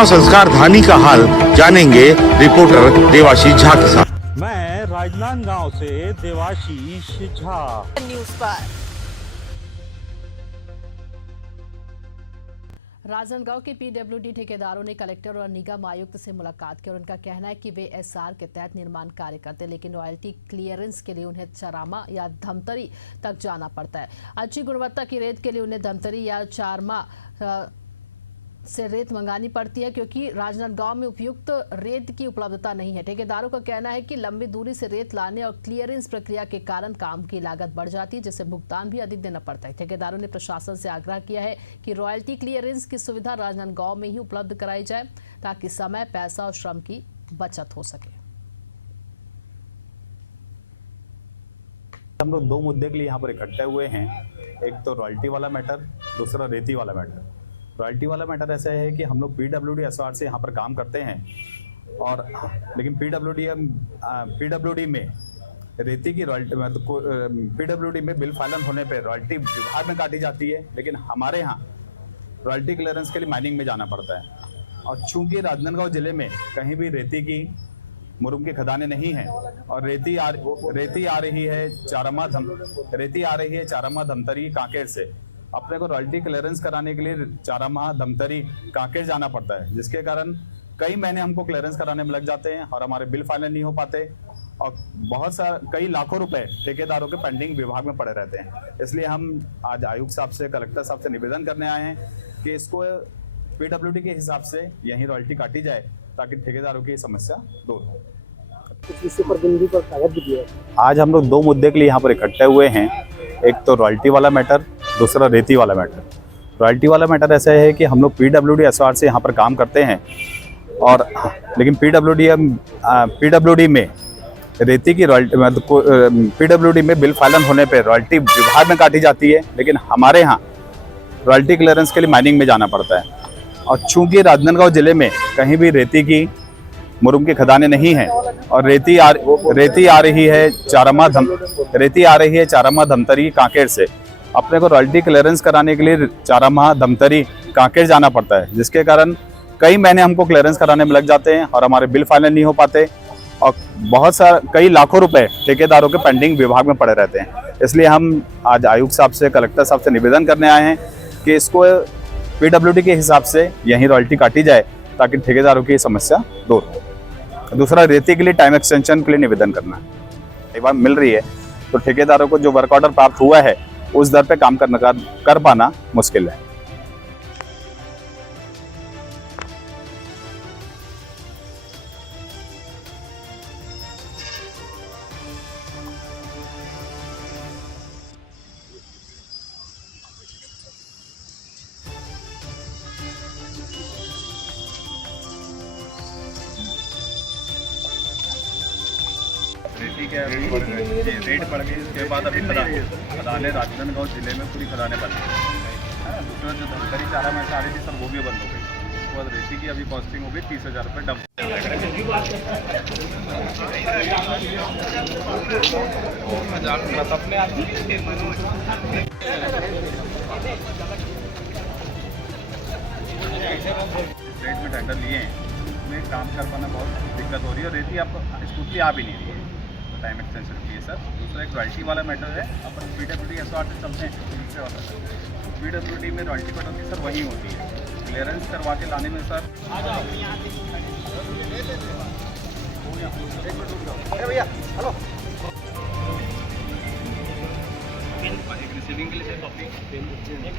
प्रतिमा संस्कार धानी का हाल जानेंगे रिपोर्टर देवाशीष झा के साथ। मैं राजनांदगांव से देवाशीष झा न्यूज़ पर। राजनांदगांव के पीडब्ल्यूडी ठेकेदारों ने कलेक्टर और निगम आयुक्त से मुलाकात की और उनका कहना है कि वे एसआर के तहत निर्माण कार्य करते हैं, लेकिन रॉयल्टी क्लियरेंस के लिए उन्हें चारामा या धमतरी तक जाना पड़ता है। अच्छी गुणवत्ता की रेत के लिए उन्हें धमतरी या चारामा से रेत मंगानी पड़ती है, क्योंकि राजनांदगांव में उपयुक्त रेत की उपलब्धता नहीं है। ठेकेदारों का कहना है कि लंबी दूरी से रेत लाने और क्लियरेंस प्रक्रिया के कारण काम की लागत बढ़ जाती है, जिससे भुगतान भी अधिक देना पड़ता है। ठेकेदारों ने प्रशासन से आग्रह किया है कि रॉयल्टी क्लियरेंस की सुविधा राजनांदगांव में ही उपलब्ध कराई जाए, ताकि समय, पैसा और श्रम की बचत हो सके। हम लोग दो मुद्दे के लिए यहाँ पर इकट्ठे हुए हैं। एक तो रॉयल्टी वाला मैटर, दूसरा रेती वाला मैटर। रॉयल्टी वाला मैटर ऐसा है कि हम लोग पीडब्ल्यूडी एसआर से यहाँ पर काम करते हैं, और लेकिन पीडब्ल्यूडी में रेती की रॉयल्टी पीडब्ल्यूडी में बिल फाइनल होने पे रॉयल्टी विभाग में काटी जाती है, लेकिन हमारे यहाँ रॉयल्टी क्लियरेंस के लिए माइनिंग में जाना पड़ता है। और चूंकि राजनांदगांव जिले में कहीं भी रेती की मुरुम की खदानें नहीं हैं और रेती आ रही है चारामा धमतरी कांकेर से, अपने को रॉयल्टी क्लियरेंस कराने के लिए चारामा धमतरी कांकेर जाना पड़ता है, जिसके कारण कई महीने हमको क्लियरेंस कराने में लग जाते हैं और हमारे बिल फाइनल नहीं हो पाते, और कई लाखों रुपए ठेकेदारों के पेंडिंग विभाग में पड़े रहते हैं। इसलिए हम आज आयुक्त साहब से, कलेक्टर साहब से निवेदन करने आए हैं कि इसको पीडब्ल्यूडी के हिसाब से यहीं रॉयल्टी काटी जाए, ताकि ठेकेदारों की समस्या दूर हो। आज हम लोग दो मुद्दे के लिए यहाँ पर इकट्ठे हुए हैं। एक तो रॉयल्टी वाला मैटर, दूसरा रेती वाला मैटर। रॉयल्टी वाला मैटर ऐसा है कि हम लोग पीडब्ल्यूडी एसआर से यहाँ पर काम करते हैं, और लेकिन पीडब्ल्यूडी में रेती की रॉयल्टी पीडब्ल्यूडी में बिल फाइनल होने पे रॉयल्टी विभाग में काटी जाती है, लेकिन हमारे यहाँ रॉयल्टी क्लियरेंस के लिए माइनिंग में जाना पड़ता है। और चूंकि राजनांदगांव जिले में कहीं भी रेती की मुरुम की खदानें नहीं हैं और रेती आ रही है चारामा धमतरी कांकेर से, अपने को रॉयल्टी क्लियरेंस कराने के लिए चारामा धमतरी कांकेर जाना पड़ता है, जिसके कारण कई महीने हमको क्लियरेंस कराने में लग जाते हैं और हमारे बिल फाइनल नहीं हो पाते, और कई लाखों रुपए ठेकेदारों के पेंडिंग विभाग में पड़े रहते हैं। इसलिए हम आज आयुक्त साहब से, कलेक्टर साहब से निवेदन करने आए हैं कि इसको पीडब्ल्यूडी के हिसाब से यहीं रॉयल्टी काटी जाए, ताकि ठेकेदारों की समस्या दूर हो। दूसरा, रेती के लिए टाइम एक्सटेंशन के लिए निवेदन करना है। एक बार मिल रही है तो ठेकेदारों को जो वर्क ऑर्डर प्राप्त हुआ है उस दर पे काम कर पाना मुश्किल है। रेती के रेट बढ़ गई, उसके बाद अभी खदानें राजनांदगांव जिले में पूरी खदानें बन गई है। दूसरा जो धमतरी चारा में आ रही थी सर, वो भी बंद हो गई। उसके बाद रेती की अभी कॉस्टिंग हो गई 30,000 रुपये डंप। रेट में टेंडर लिए हैं, उसमें काम कर पाना बहुत दिक्कत हो रही है, और रेती आपको स्कूटली आ भी नहीं रही है टाइम एक्सटेंशन के लिए सर। दूसरा एक रॉयल्टी वाला मैटर है, अपन पीडब्ल्यूडी एसआर से चलते हैं, दूसरे वाला सर पीडब्ल्यूडी में रॉयल्टी कट होती है सर, वहीं होती है। क्लियरेंस करवा के लाने में सर भैया हेलो एक रिसीविंग के लिए कॉपी नहीं